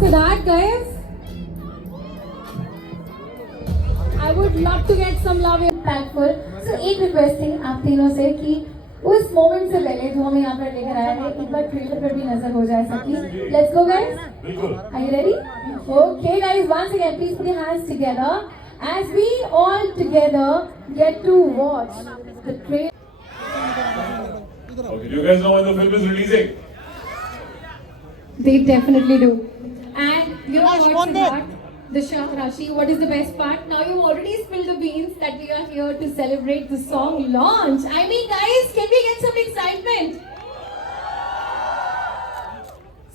Siddharth, guys, I would love to get some love in thankful. So एक requesting आप तीनों से कि उस मोमेंट से पहले जो हमें यहाँ पर लेकर आया है एक बार ट्रेलर पर भी नजर हो जाए सकी. Let's go, guys. Are you ready? Okay, guys. Once again, please put your hands together as we all together get to watch the trailer. Okay, do you guys know when the film is releasing? They definitely do. And you know what, Siddharth, Disha, Rashi, what is the best part? Now you've already spilled the beans that we are here to celebrate the song launch. I mean, guys, can we get some excitement?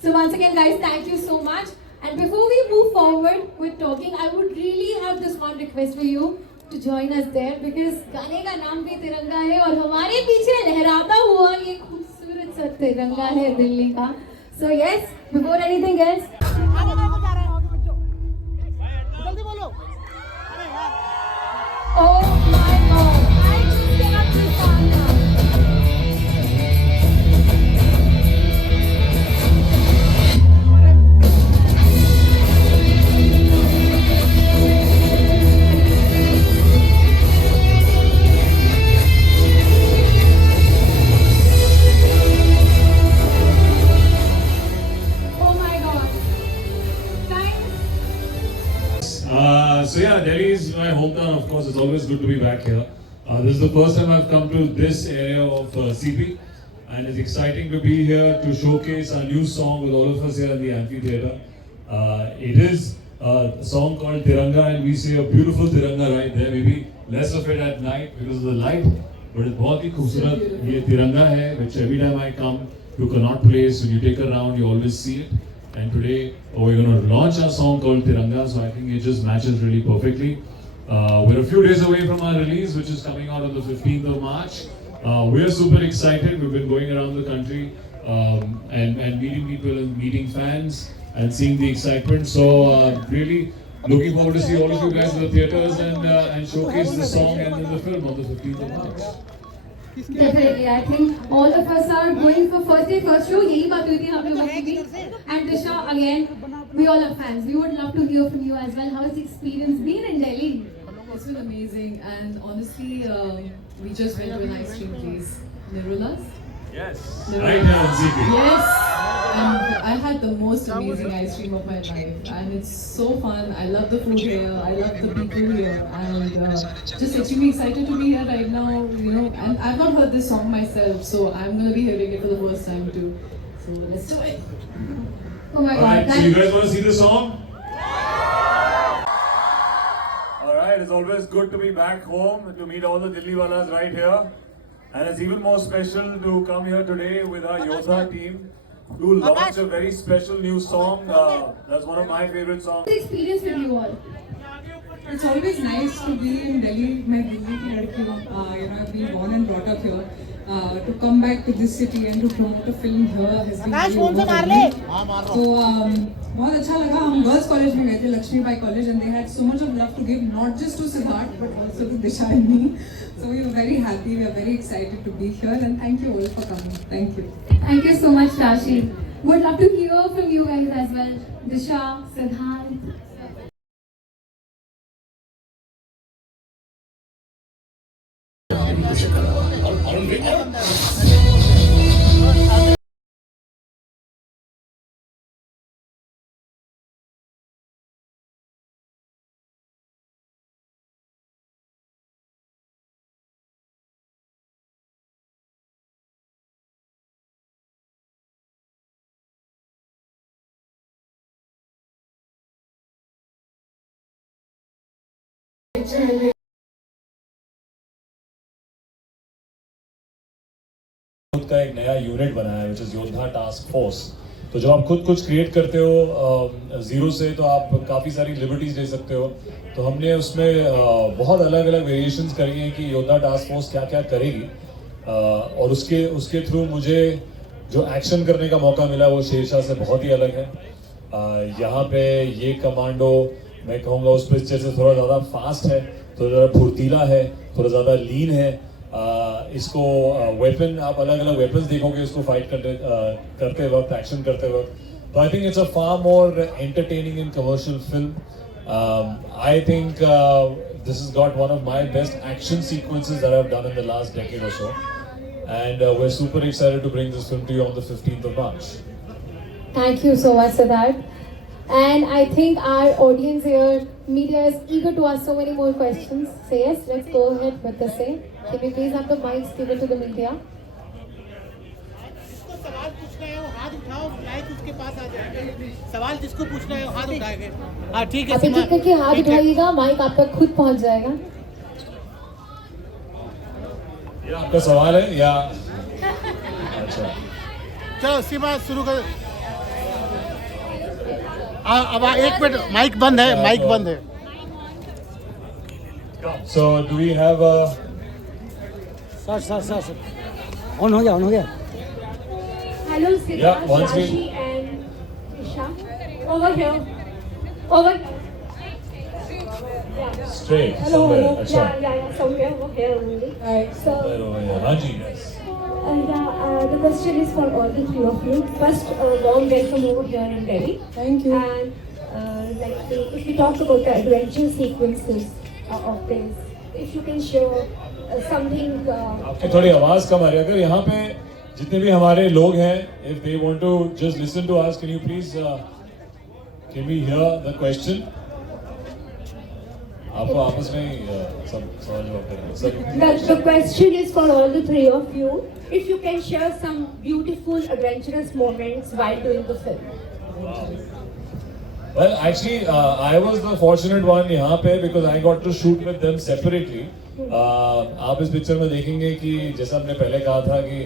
So once again, guys, thank you so much. And before we move forward with talking, I would really have this one request for you to join us there because गाने का नाम भी तिरंगा है और हमारे पीछे लहराता हुआ ये खूबसूरत सा तिरंगा है दिल्ली का. So yes, before anything else. Oh my God! I just cannot be fun now. So yeah, Delhi is my hometown. Of course, it's always good to be back here. This is the first time I've come to this area of CP, and it's exciting to be here to showcase our new song with all of us here in the amphitheater. It is a song called Tiranga, and we see a beautiful Tiranga right there. Maybe less of it at night because of the light, but it's बहुत ही खूबसूरत ये Tiranga है, which every time I come to Connaught Place, when you take a round, you always see it. And today we're going to launch our song called Tiranga, so I think it just matches really perfectly. We're a few days away from our release, which is coming out on the 15th of March. We're super excited. We've been going around the country and meeting people and meeting fans and seeing the excitement. So really looking forward to see all of you guys in the theatres and showcase the song and in the film on the 15th of March. Definitely, I think all of us are going for first day, first show. यही बात हुई थी हम लोगों की भी. And Disha, again, we all are fans. We would love to hear from you as well. How has the experience been in Delhi? It's been amazing, and honestly, we just went to an ice cream place, Nirula's. Yes, Nirula's. right now on CP. Yes, and I had the most amazing ice cream of my life, and it's so fun. I love the food here, I love the people here, and just extremely excited to be here right now. You know, and I've not heard this song myself, so I'm gonna be hearing it for the first time too. So let's do it. Oh my God! Alright, so you guys want to see the song? Alright, it's always good to be back home, to meet all the Delhi walas right here. And it's even more special to come here today with our Yodha team to launch a very special new song. That's one of my favorite songs. What's the experience with you all? It's always nice to be in Delhi. मैं दिल्ली की लड़की हूँ. I've been born and brought up here. To come back to this city and to promote a film here has been really overwhelming. So बहुत अच्छा लगा. हम girls college में गए थे, Lakshmibai college, and they had so much of love to give, not just to Siddharth but also to Disha and me. So we were very happy. We are very excited to be here, and thank you all for coming. Thank you. Thank you so much, Rashi. Would love to hear from you guys as well. Disha, Siddharth. खुद का एक नया unit बनाया है, which is योद्धा task force. तो जब आप खुद कुछ क्रिएट करते हो जीरो से, तो आप काफ़ी सारी लिबर्टीज ले सकते हो. तो हमने उसमें बहुत अलग अलग वेरिएशंस करी हैं कि योद्धा टास्क फोर्स क्या क्या करेगी, और उसके थ्रू मुझे जो एक्शन करने का मौका मिला वो शेरशाह से बहुत ही अलग है. यहाँ पे ये कमांडो मैं कहूँगा उस पिक्चर से थोड़ा ज़्यादा फास्ट है, थोड़ा ज़्यादा फुर्तीला है, थोड़ा ज़्यादा लीन है. इसको वेपन आप अलग अलग वेपन्स देखोगे इसको फाइट करते वक्त, एक्शन करते वक्त. So I think it's a far more entertaining and commercial film. I think this has got one of my best action sequences that I've done in the last decade or so. And we're super excited to bring this film to you on the 15th of March. Thank you so much, Siddharth. And I think our audience here, media is eager to ask so many more questions. So yes, let's go ahead with the same. Can we please have the mics given to the media? जिसको सवाल पूछना है वो हाथ उठाओ, mic उसके पास आ जाएगा। सवाल जिसको पूछना है वो हाथ उठाएगा। हाँ ठीक है। आप एक एक करके हाथ उठाइएगा, माइक आप तक खुद पहुंच जाएगा। ये आपका सवाल है या? अच्छा। चलो सीमा शुरू कर। अब एक मिनट, माइक बंद है, माइक बंद है। So do we have a? Sir on हो गया। Hello, Siddharth, once we- Rashi and Disha. Over here. Over. Yeah. Straight. Hello. Somewhere. अच्छा. Yeah. Somewhere over here only. So, Somewhere over here. हाँ जी, yes. the question is for all the three of you. First, warm welcome over here in Delhi. Thank you. And if we talk about the adventure sequences of this, if you can share something. आपकी थोड़ी आवाज कम आ रही है। अगर यहाँ पे जितने भी हमारे लोग हैं, if they want to just listen to us, can you please can we hear the question? आपको आपस में ही सब सवाल जवाब करना है। The question is for all the three of you. If you can share some beautiful adventurous moments while doing the film. Well, actually, I was the fortunate one यहाँ पे because I got to shoot with them separately. आप इस picture में देखेंगे कि जैसा हमने पहले कहा था कि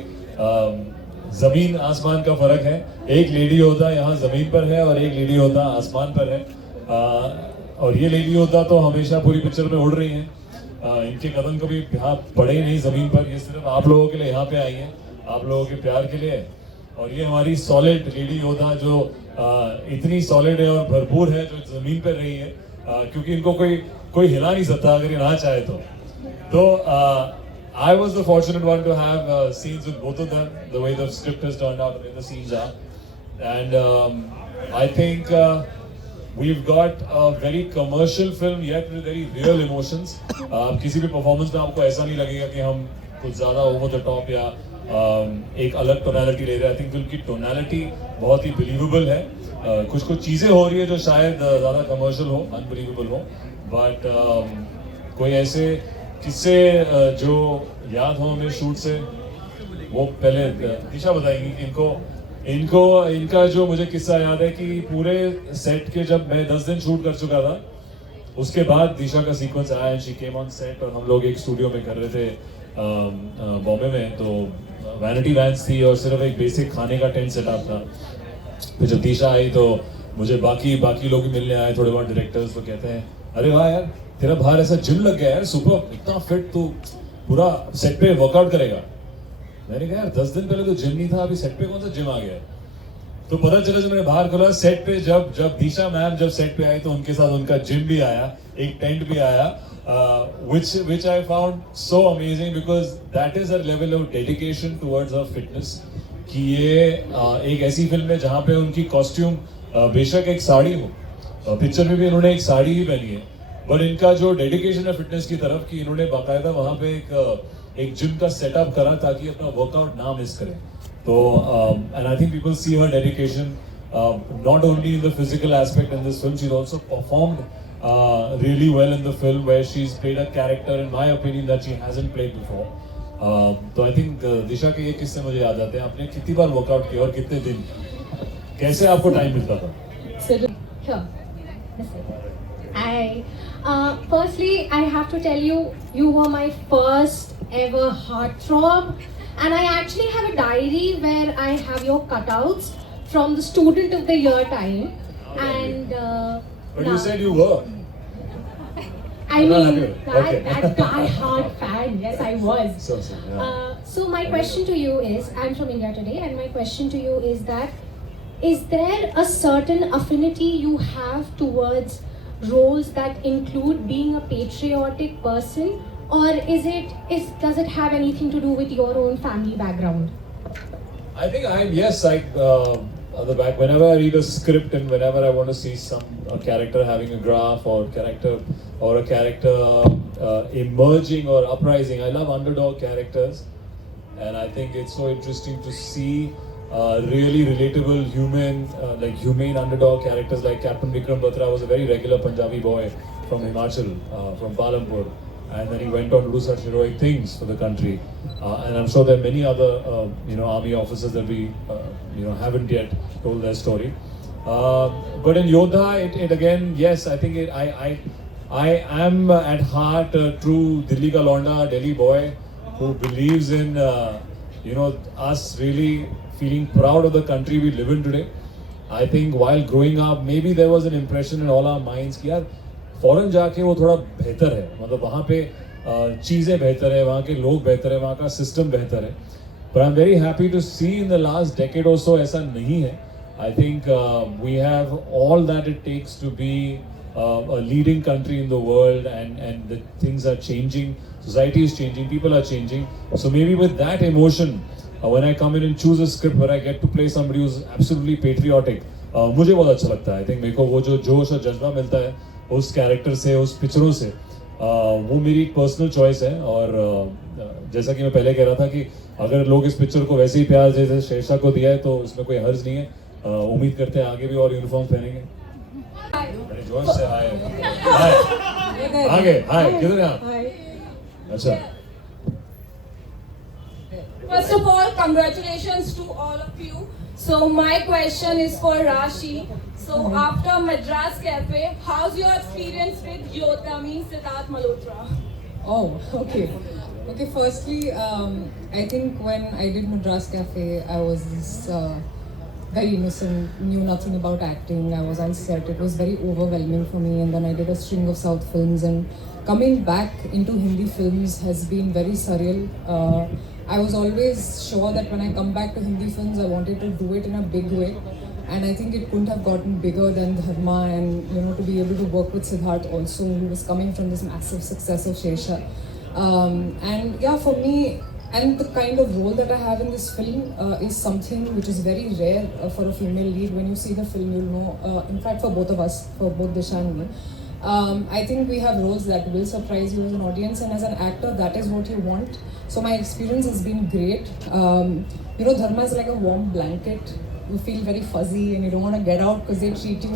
जमीन आसमान का फर्क है। एक लेडी योद्धा यहाँ जमीन पर है और एक लेडी योद्धा आसमान पर है। और ये लेडी योद्धा तो हमेशा पूरी पिक्चर में उड़ रही हैं। इनके कदम कभी यहाँ पड़े ही नहीं जमीन पर। ये सिर्फ आप लोगों के लिए यहाँ पे आई हैं, आप लोगों के प्यार के लिए। और ये हमारी सॉलिड लेडी योद्धा जो इतनी सॉलिड है और भरपूर है, जो जमीन पर रही है, क्योंकि इनको कोई हिला नहीं सकता अगर ये ना चाहे तो I was the fortunate one to have scenes with both of them, the way the script has turned out, the way the scenes are. And I think we've got a very commercial film yet with very real emotions. किसी भी performance में आपको ऐसा नहीं लगेगा कि हम कुछ ज़्यादा over the top या एक अलग tonality ले रहे हैं। I think फिल्म की tonality बहुत ही believable है। कुछ चीज़ें हो रही है जो शायद ज़्यादा commercial हो, unbelievable हो, but कोई ऐसे किससे जो याद हो हमें शूट से, वो पहले दिशा बताएंगी कि इनका जो मुझे किस्सा याद है कि पूरे सेट के जब मैं 10 दिन शूट कर चुका था, उसके बाद दिशा का सीक्वेंस आया and she came on set और हम लोग एक स्टूडियो में कर रहे थे बॉम्बे में। तो वैनिटी वैन्स थी और सिर्फ एक बेसिक खाने का टेंट सेटअप था। फिर जब दिशा आई तो मुझे बाकी लोग भी मिलने आए, थोड़े बहुत डायरेक्टर्स। तो कहते हैं अरे वाह यार, तेरा बाहर ऐसा जिम लग गया यार, सुपर, इतना फिट, तू पूरा सेट पे वर्कआउट करेगा। मैंने कहा यार 10 दिन पहले तो जिम नहीं था, अभी सेट पे कौन सा जिम आ गया है। तो पता चला जब मैंने बाहर खोला सेट पे, जब दिशा मैम जब सेट पे आई तो उनके साथ उनका जिम भी आया, एक टेंट भी आया, which I found so amazing because that is a level of dedication towards her fitness कि ये एक ऐसी फिल्म है जहाँ पे उनकी कॉस्ट्यूम बेशक एक साड़ी हो, पिक्चर में भी इन्होंने एक साड़ी ही पहनी है, बट इनका जो डेडिकेशन है फिटनेस की तरफ कि इन्होंने बाकायदा वहाँ पे एक जिम का सेटअप करा ताकि अपना वर्कआउट ना मिस करें। तो and I think people see her dedication not only in the physical aspect in this film, she's also performed really well in the film where she's played a character in my opinion that she hasn't played before. तो I think दिशा के ये किस्से मुझे याद आते हैं। आपने कितनी बार वर्कआउट किया और कितने दिन, कैसे आपको टाइम मिलता था? Sure. Firstly, I have to tell you, you were my first ever heartthrob, and I actually have a diary where I have your cutouts from the Student of the Year time, and But you said you were. I mean, Okay. that die-hard fan. Yes, I was. So, yeah. So my question to you is, I'm from India today, and my question to you is that, is there a certain affinity you have towards roles that include being a patriotic person, or does it have anything to do with your own family background? I think at the back. Whenever I read a script and whenever I want to see a character having a graph or a character emerging or uprising, I love underdog characters, and I think it's so interesting to see really relatable humane underdog characters like Captain Vikram Batra was a very regular Punjabi boy from Himachal, from Palampur, and then he went on to do such heroic things for the country. And I'm sure there are many other army officers that we haven't yet told their story. But in Yodha, it again, yes, I think I am at heart a true Delhi ka Londa, Delhi boy who believes in us really feeling proud of the country we live in today. I think while growing up, maybe there was an impression in all our minds कि यार foreign जाके वो थोड़ा बेहतर है, मतलब वहाँ पे चीज़ें बेहतर है, वहाँ के लोग बेहतर है, वहाँ का सिस्टम बेहतर है. But I'm very happy to see in the last decade or so ऐसा नहीं है. I think we have all that it takes to be a leading country in the world, and the things are changing, society is changing, people are changing. So maybe with that emotion, when I come in and choose a script where I get to play somebody who's absolutely patriotic, मुझे बहुत अच्छा लगता है. I think मेरे को वो जो जोश और जज्बा मिलता है उस कैरेक्टर से, उस पिक्चरों से, वो मेरी पर्सनल चॉइस है. और जैसा कि मैं पहले कह रहा था कि अगर लोग इस पिक्चर को वैसे ही प्यार जैसे शेरशाह को दिया है तो उसमें कोई हर्ज नहीं है. उम्मीद करते हैं आगे भी और यूनिफॉर्म पहनेंगे. बड़े जोश से हाय आगे हाय किधर हैं आप? अच्छा. First of all, congratulations to all of you. So my question is for Rashi. So after Madras Cafe, how's your experience with Yodha, means Siddharth Malhotra? Oh, okay. Okay, firstly, I think when I did Madras Cafe, I was very innocent, knew nothing about acting. I was on set. It was very overwhelming for me. And then I did a string of South films. And coming back into Hindi films has been very surreal. I was always sure that when I come back to Hindi films, I wanted to do it in a big way. And I think it couldn't have gotten bigger than Dharma, and to be able to work with Siddharth also, who was coming from this massive success of Shesha. And yeah, for me, and the kind of role that I have in this film is something which is very rare for a female lead. When you see the film, you'll know, in fact for both of us, for both Disha and me, I think we have roles that will surprise you as an audience, and as an actor, that is what you want. So my experience has been great. Dharma is like a warm blanket. You feel very fuzzy and you don't want to get out because they treat you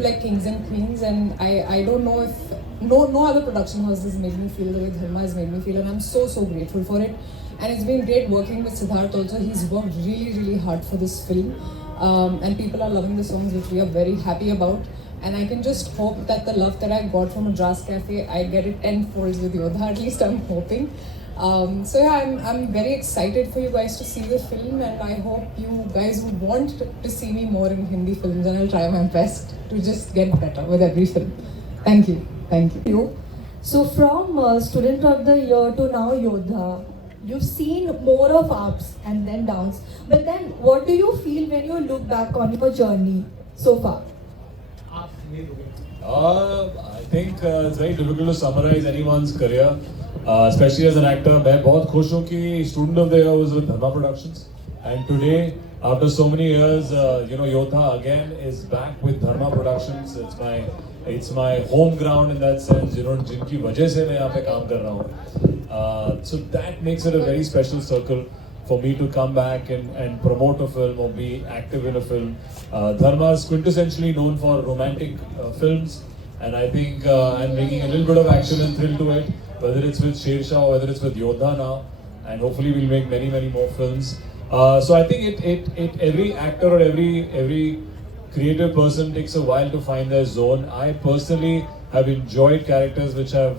like kings and queens. And I don't know if no other production house has made me feel the way Dharma has made me feel, and I'm so grateful for it. And it's been great working with Siddharth also. He's worked really hard for this film, and people are loving the songs, which we are very happy about. And I can just hope that the love that I got from Madras Cafe, I get it tenfold with Yodha. At least I'm hoping. So yeah, I'm very excited for you guys to see the film, and I hope you guys would want to see me more in Hindi films, and I'll try my best to just get better with every film. Thank you. So from Student of the Year to now Yodha, you've seen more of ups and then downs. But then what do you feel when you look back on your journey so far? I think it's very difficult to summarize anyone's career, especially as an actor. मैं बहुत खुश हूँ कि Student of the Year was with Dharma Productions, and today, after so many years, Yodha again is back with Dharma Productions. It's my home ground in that sense. जिनकी वजह से मैं यहाँ पे काम कर रहा हूँ. So that makes it a very special circle for me to come back and promote a film or be active in a film. Dharma is quintessentially known for romantic films, and I think I'm bringing a little bit of action and thrill to it, whether it's with Shershaah or whether it's with Yodha now, and hopefully we'll make many more films. So I think every actor or every creative person takes a while to find their zone. I personally have enjoyed characters which have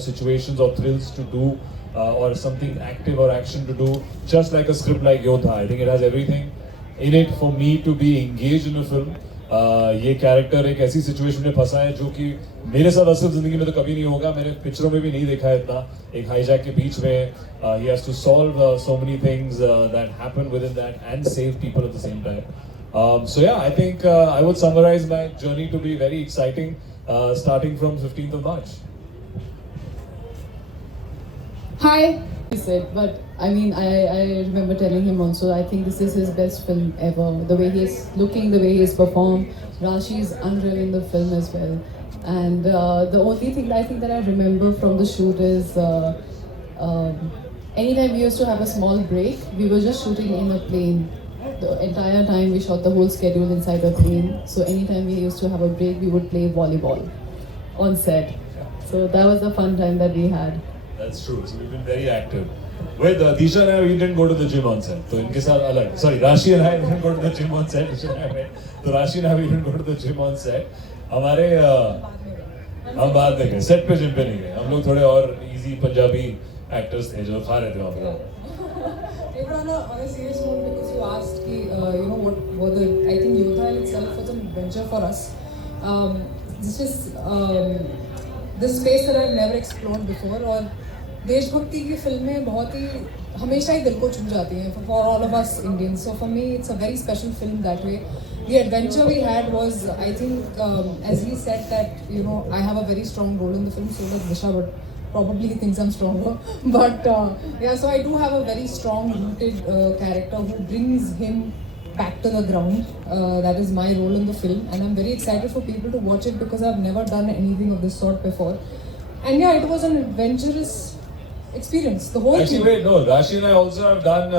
situations or thrills to do, or something active or action to do, just like a script like Yodha. I think it has everything in it for me to be engaged in a film. ये character एक ऐसी situation में फंसा है जो कि मेरे साथ असल जिंदगी में तो कभी नहीं होगा, मैंने पिक्चरों में भी नहीं देखा है इतना. एक हाईजैक के बीच में he has to solve so many things that happen within that and save people at the same time. So yeah, I think I would summarize my journey to be very exciting, starting from 15th of March. Hi, He said, but I mean, I remember telling him also, I think this is his best film ever. The way he's looking, the way he's performed. Rashi is unreal in the film as well. And the only thing that I think that I remember from the shoot is anytime we used to have a small break, we were just shooting in a plane. The entire time we shot the whole schedule inside a plane. So anytime we used to have a break, we would play volleyball on set. So that was a fun time that we had. That's true. So we've been very active. With Disha and I, we didn't go to the gym on set. So इनके साथ अलग. Sorry, Rashi and I didn't go to the gym on set. Disha and I went. So Rashi and I, we didn't go to the gym on set. हमारे हम बाद में गए. Set पे gym पे नहीं गए. हम लोग थोड़े और easy पंजाबी actors थे जो खा रहे थे वहाँ पे. But on a serious note, because you asked, what were the, I think Yodha in itself was an adventure for us. This is this space that I've never explored before. और देशभक्ति की फिल्में बहुत ही हमेशा ही दिल को छू जाती हैं for all of us Indians. So for me, it's a very special film that way. The adventure we had was, I think, as he said that, I have a very strong role in the film, so does Disha, but probably he thinks I'm stronger. But yeah, so I do have a very strong rooted character who brings him back to the ground. That is my role in the film, and I'm very excited for people to watch it because I've never done anything of this sort before. And yeah, it was an adventurous experience. The whole Actually, thing. wait, no. Rashi and I also have done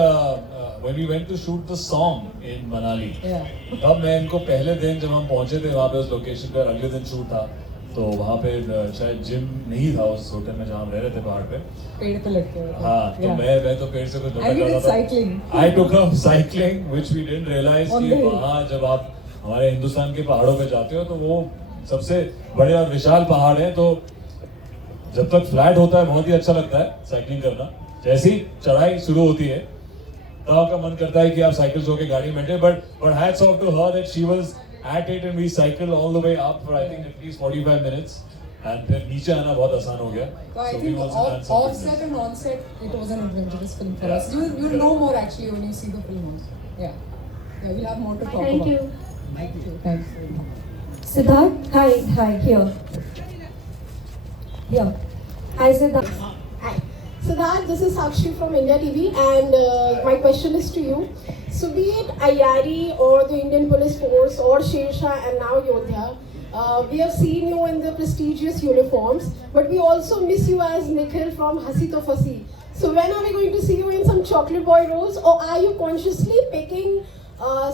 when we went to shoot the song in Manali. Yeah. तब मैं इनको पहले दिन जब हम पहुंचे थे वहाँ पे उस लोकेशन पर अगले दिन शूट था तो वहाँ पे शायद जिम नहीं था उस होटल में जहाँ हम रह रहे थे पहाड़ पे. पेड़ पे लटके हुए थे. हाँ तो मैं तो पेड़ से कुछ And we did cycling. I took up cycling, which we didn't realize कि वहाँ जब आप हमारे हिंदुस्तान के पहाड़ों पे जाते हो तो वो सबसे बड़े और विशाल पहाड़ हैं तो जब तक फ्लैट होता है बहुत ही अच्छा लगता है साइकिलिंग करना. जैसे ही चढ़ाई शुरू होती है तब आपका मन करता है कि आप साइकिल से होकर गाड़ी में बैठे. But hats off to her that she was at it and we cycled all the way up for I think at least 45 minutes and फिर नीचे आना बहुत आसान हो गया. So I think offset and onset, it was an adventurous film for us. You'll know more actually when you see the film also. Yeah, we'll have more to talk Thank about. you. Thank you. Thanks. Siddharth, hi, here. Here. Hi, Siddharth. Hi. Siddharth, this is Sakshi from India TV, and my question is to you. So be it Ayari or the Indian Police Force or Shersha and now Yodha, we have seen you in the prestigious uniforms, but we also miss you as Nikhil from Hasi To Fasi. So when are we going to see you in some chocolate boy roles, or are you consciously picking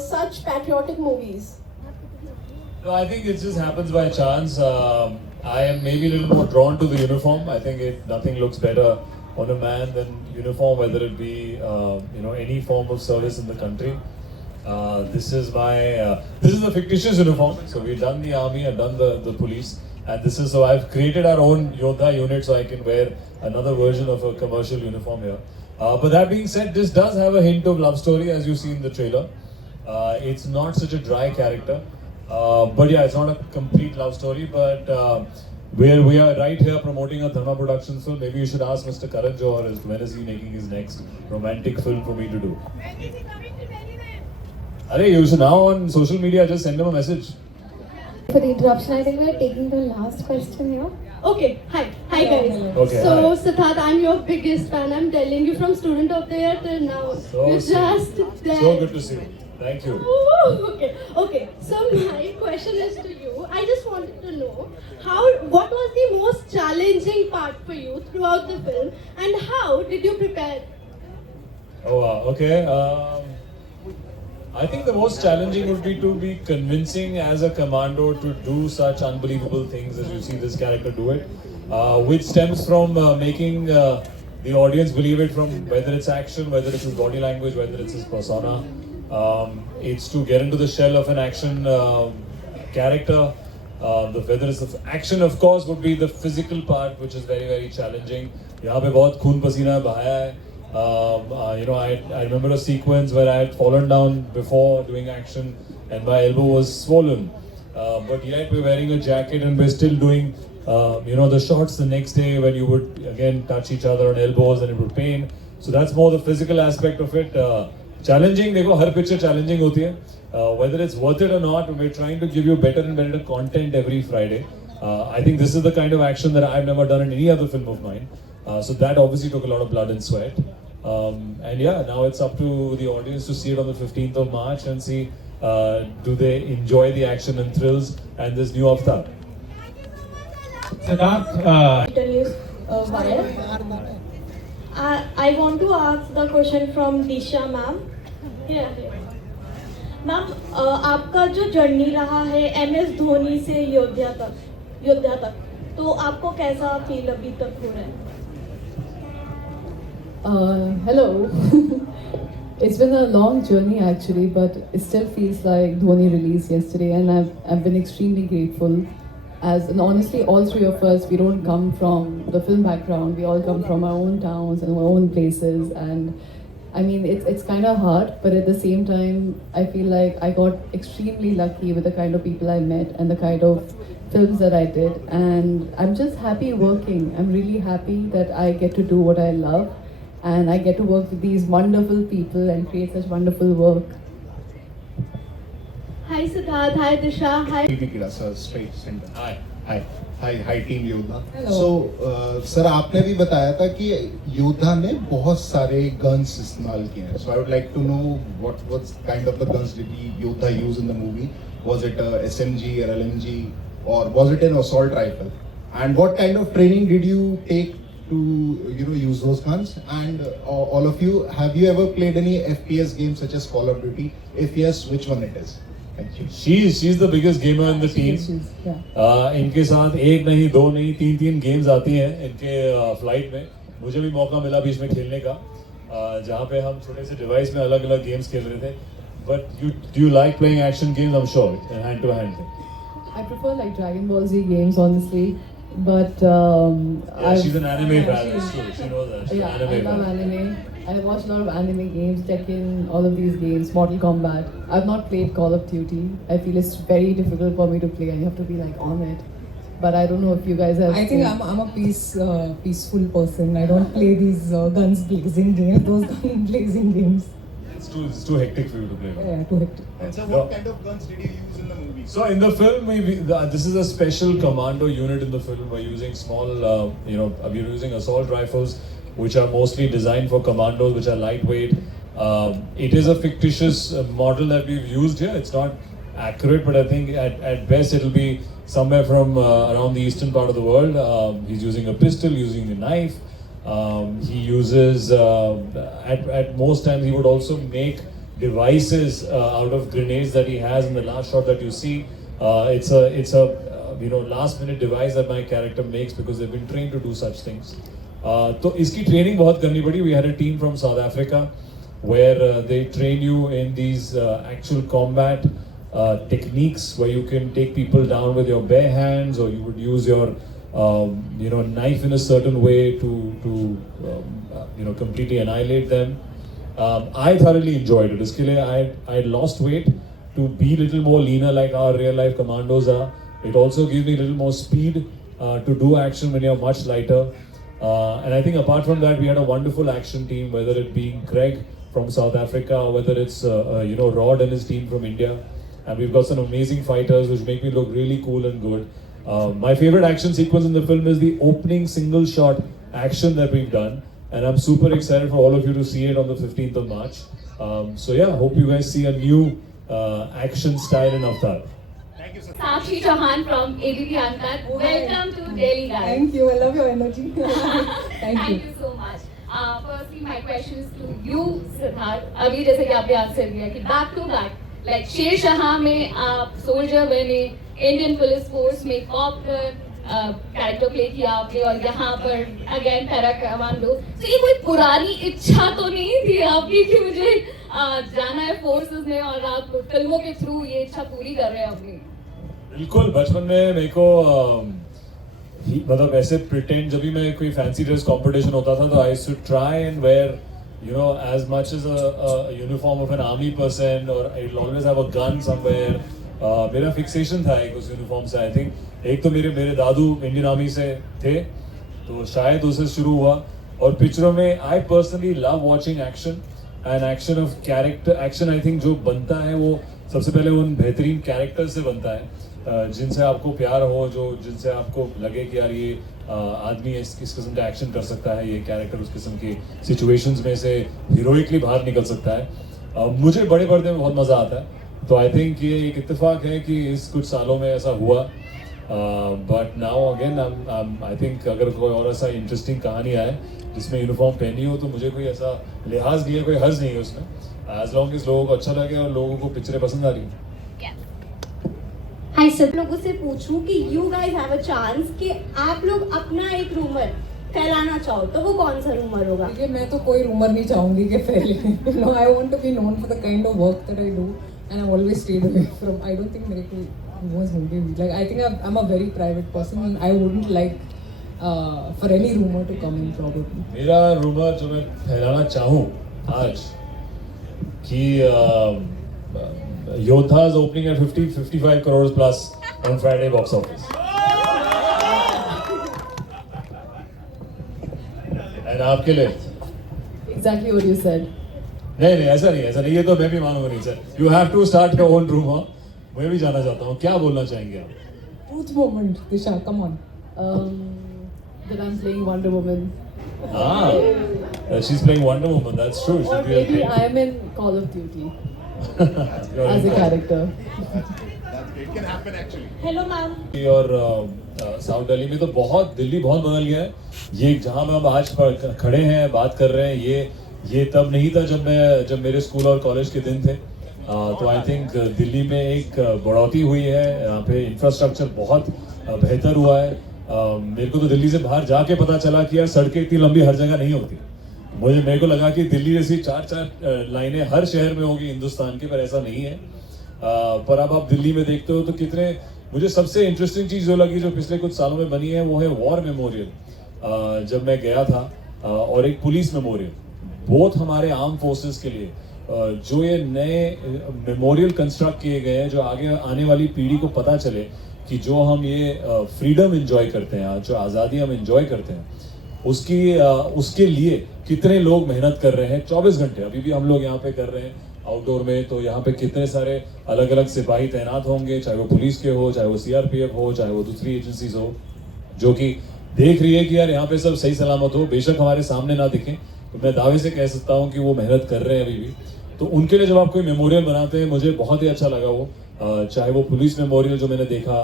such patriotic movies? No, I think it just happens by chance. I am maybe a little more drawn to the uniform. I think nothing looks better on a man than uniform, whether it be any form of service in the country. This is a fictitious uniform. So we've done the army, I've done the police, and this is so I've created our own Yodha unit so I can wear another version of a commercial uniform here. But that being said, this does have a hint of love story as you see in the trailer. It's not such a dry character, but yeah, it's not a complete love story. But we are right here promoting a Dharma Productions film. Maybe you should ask Mr. Karan Johar as to when is he making his next romantic film for me to do. When is he coming to Delhi then? Arey, you should now on social media just send him a message. For the interruption, I think we're taking the last question here. Okay, hi guys. Okay, So hi. Siddharth, I'm your biggest fan. I'm telling you from student of the year till now. So You're sweet. just there. So good to see you. Thank you. Ooh, okay. So my question is to you. I just wanted to know what was the most challenging part for you throughout the film, and how did you prepare? Oh wow, okay. I think the most challenging would be to be convincing as a commando to do such unbelievable things as you see this character do it, which stems from making the audience believe it from whether it's action, whether it's his body language, whether it's his persona. It's to get into the shell of an action character. Whether it's the action, of course, would be the physical part, which is very, very challenging. यहाँ पे बहुत खून पसीना बहाया है. I remember a sequence where I had fallen down before doing action and my elbow was swollen. But yet we're wearing a jacket and we're still doing, the shots the next day when you would again touch each other on elbows and it would pain. So that's more the physical aspect of it. Challenging, देखो हर picture challenging होती है. Whether it's worth it or not, we're trying to give you better and better content every Friday. I think this is the kind of action that I've never done in any other film of mine. So that obviously took a lot of blood and sweat. And yeah, now it's up to the audience to see it on the 15th of March and see do they enjoy the action and thrills and this new avatar. Siddharth I want to ask the question from Disha ma'am. Ma'am आपका जो journey रहा है MS Dhoni से योद्धा तक तो आपको कैसा फील अभी तक हो रहा है? Hello. It's been a long journey actually, but it still feels like Dhoni released yesterday, and I've been extremely grateful. And honestly, all three of us, we don't come from the film background. We all come from our own towns and our own places, and I mean, it's kind of hard, but at the same time, I feel like I got extremely lucky with the kind of people I met and the kind of films that I did, and I'm just happy working. I'm really happy that I get to do what I love, and I get to work with these wonderful people and create such wonderful work. Hi Siddharth, hi Disha, hi. Straight center. Hi. Hi team Yodha. Hello. So sir आपने भी बताया था कि योद्धा ने बहुत सारे guns इस्तेमाल किए हैं. So I would like to know what kind of the guns did Yodha use in the movie? Was it a SMG or LMG or was it an assault rifle? And what kind of training did you take to use those guns? And all of you, have you ever played any FPS games such as Call of Duty? If yes, which one it is? Thank you. She's the biggest gamer in the team. Yeah. इनके साथ एक नहीं दो नहीं तीन games आती हैं इनके फ्लाइट में. मुझे भी मौका मिला बीच में खेलने का जहाँ पे हम छोटे से डिवाइस में अलग अलग गेम्स खेल रहे थे. But do you like playing action games? I'm sure, hand to hand. I prefer like Dragon Ball Z games, honestly. But she's an anime fan. She knows that. She's yeah, an anime I love fan. anime. I watch a lot of anime games, Tekken, all of these games, Mortal Kombat. I've not played Call of Duty. I feel it's very difficult for me to play, and you have to be like on it. But I don't know if you guys have. I think I'm a peaceful person. I don't play these guns blazing games. Those gun blazing games. It's too hectic for you to play. Yeah, too hectic. And so what kind of guns did you use in the movie? So in the film, this is a special commando unit in the film. We're using small, we're using assault rifles, which are mostly designed for commandos, which are lightweight. It is a fictitious model that we've used here. It's not accurate, but I think at best it'll be somewhere from around the eastern part of the world. He's using a pistol, using a knife. He uses, at most times he would also make devices out of grenades that he has in the last shot that you see. It's a last minute device that my character makes because they've been trained to do such things. तो इसकी training बहुत करनी पड़ी. We had a team from South Africa where they train you in these actual combat techniques where you can take people down with your bare hands, or you would use your knife in a certain way to completely annihilate them. I thoroughly enjoyed it. इसके लिए I lost weight to be a little more leaner like our real life commandos are. It also gives me a little more speed to do action when you're much lighter. And I think apart from that, we had a wonderful action team, whether it being Greg from South Africa, or whether it's Rod and his team from India. And we've got some amazing fighters which make me look really cool and good. My favorite action sequence in the film is the opening single shot action that we've done. And I'm super excited for all of you to see it on the 15th of March. So yeah, hope you guys see a new action style in Avatar. Sakshi Chauhan from ABP Uncut. Welcome to Delhi, guys. Thank you. I love your energy. Thank you so much. Firstly, my question is to you, Siddharth. अभी जैसे कि आपने answer दिया कि back to back, like Sher Shah में आप soldier बने, Indian Police Force में cop character play किया आपने, और यहाँ पर again para commando. So ये कोई पुरानी इच्छा तो नहीं थी आपकी कि मुझे जाना है forces में, और आप फिल्मों के through ये इच्छा पूरी कर रहे हैं अपनी? बिल्कुल. बचपन में मेरे को मतलब ऐसे प्रिटेंड, जब भी मैं कोई फैंसी ड्रेस कंपटीशन होता था तो I should try and wear as much as a uniform of an army person, और I will always have a gun somewhere. मेरा फिक्सेशन था एक उस यूनिफॉर्म से. आई थिंक एक तो मेरे दादू इंडियन आर्मी से थे, तो शायद उससे शुरू हुआ. और पिक्चरों में I personally love watching action and action of character. Action I think जो बनता है वो सबसे पहले उन बेहतरीन कैरेक्टर से बनता है जिनसे आपको प्यार हो, जिनसे आपको लगे कि यार ये आदमी इस किस्म का एक्शन कर सकता है, ये कैरेक्टर उस किस्म की सिचुएशंस में से हीरोइकली बाहर निकल सकता है। मुझे बड़े पर्दे में बहुत मज़ा आता है, तो आई थिंक ये एक इत्तेफाक है कि इस कुछ सालों में ऐसा हुआ। But now again I think अगर कोई और ऐसा इंटरेस्टिंग कहानी आए जिसमें यूनिफॉर्म पहनी हो, तो मुझे कोई ऐसा लिहाज नहीं है, कोई हर्ज नहीं है उसमें, एज लॉन्ग एज लोगों को अच्छा लगे और लोगों को पिक्चरें पसंद आ रही हैं। हाय सब लोगों से पूछूं कि you guys have a chance कि आप लोग अपना एक रूमर फैलाना चाहो तो वो कौन सा रूमर होगा? देखिए, मैं तो कोई रूमर नहीं चाहूंगी कि फैले। No, I want to be known for the kind of work that I do and I always stayed away from. I don't think मेरे को रूमर्स होंगे। Like I think I am a very private person and I wouldn't like for any rumour to come in probably. मेरा rumour जो मैं फैलाना चाहूँ आज कि Yodha is opening at 55 crores plus on Friday box office. And आपके लिए? Exactly what you said. नहीं, ऐसा नहीं, ये तो मैं भी मानूंगा नहीं sir. You have to start your own rumor. मैं भी जाना चाहता हूँ, क्या बोलना चाहेंगे आप? Truth moment, Disha, come on. That I'm playing Wonder Woman. She's playing Wonder Woman. That's true. Or maybe I am in Call of Duty as a character. Hello ma'am. और साउथ दिल्ली में तो दिल्ली बहुत बदल गया है। ये जहाँ हम आज खड़े हैं, बात कर रहे हैं, ये तब नहीं था जब मेरे स्कूल और कॉलेज के दिन थे। तो आई थिंक दिल्ली में एक बढ़ोतरी हुई है, यहाँ पे इंफ्रास्ट्रक्चर बहुत बेहतर हुआ है। मेरे को तो दिल्ली से बाहर जाके पता चला कि यार सड़कें इतनी लंबी हर जगह नहीं होती। मेरे को लगा कि दिल्ली जैसी चार लाइनें हर शहर में होगी हिंदुस्तान के, पर ऐसा नहीं है। पर अब आप दिल्ली में देखते हो तो कितने, मुझे सबसे इंटरेस्टिंग चीज़ जो लगी जो पिछले कुछ सालों में बनी है वो है वॉर मेमोरियल। जब मैं गया था और एक पुलिस मेमोरियल, बोथ हमारे आर्म फोर्सेस के लिए जो ये नए मेमोरियल कंस्ट्रक्ट किए गए हैं, जो आगे आने वाली पीढ़ी को पता चले कि जो हम ये फ्रीडम एंजॉय करते हैं, जो आज़ादी हम एंजॉय करते हैं, उसके लिए कितने लोग मेहनत कर रहे हैं 24 घंटे। अभी भी हम लोग यहाँ पे कर रहे हैं आउटडोर में, तो यहाँ पे कितने सारे अलग अलग सिपाही तैनात होंगे, चाहे वो पुलिस के हो, चाहे वो सीआरपीएफ हो, चाहे वो दूसरी एजेंसीज हो, जो कि देख रही है कि यार यहाँ पे सब सही सलामत हो। बेशक हमारे सामने ना दिखें, तो मैं दावे से कह सकता हूँ कि वो मेहनत कर रहे हैं अभी भी। तो उनके लिए जब आप कोई मेमोरियल बनाते हैं, मुझे बहुत ही अच्छा लगा वो। चाहे वो पुलिस मेमोरियल जो मैंने देखा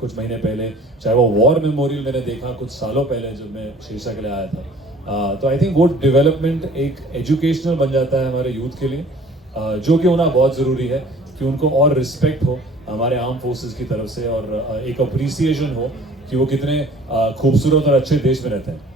कुछ महीने पहले, चाहे वो वॉर मेमोरियल मैंने देखा कुछ सालों पहले जब मैं शीर्षा के लिए आया था। तो आई थिंक वो डेवलपमेंट एक एजुकेशनल बन जाता है हमारे यूथ के लिए, जो कि होना बहुत ज़रूरी है कि उनको और रिस्पेक्ट हो हमारे आर्म फोर्सेस की तरफ से, और एक अप्रिसिएशन हो कि वो कितने खूबसूरत और अच्छे देश में रहते हैं।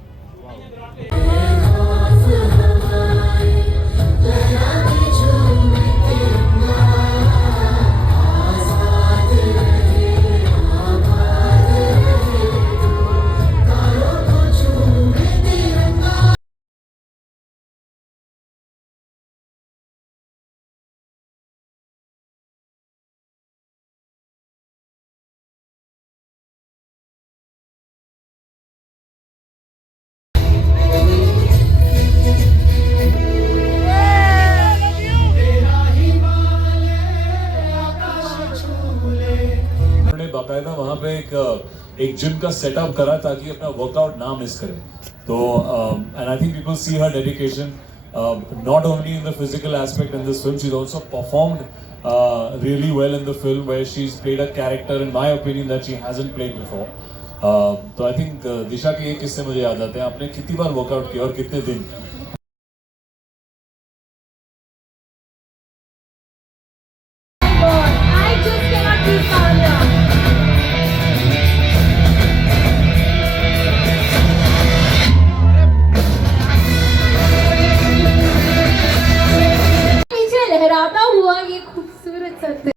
बाकायदा वहाँ पे एक जिम का सेटअप करा ताकि अपना वर्कआउट ना मिस करें। तो and I think people see her dedication not only in the physical aspect in this film, she's also performed really well in the film, where she's played a character in my opinion that she hasn't played before. तो I think दिशा के एक किस्से मुझे याद आते हैं। आपने कितनी बार वर्कआउट किया और कितने दिन? लहराता हुआ ये खूबसूरत सत्य।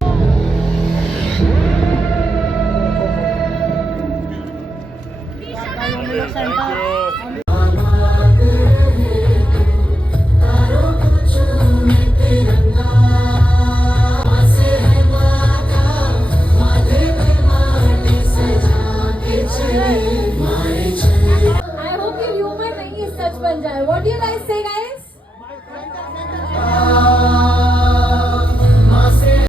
I hope ये ह्यूमर नहीं है, सच बन जाए। What do you guys say, guys?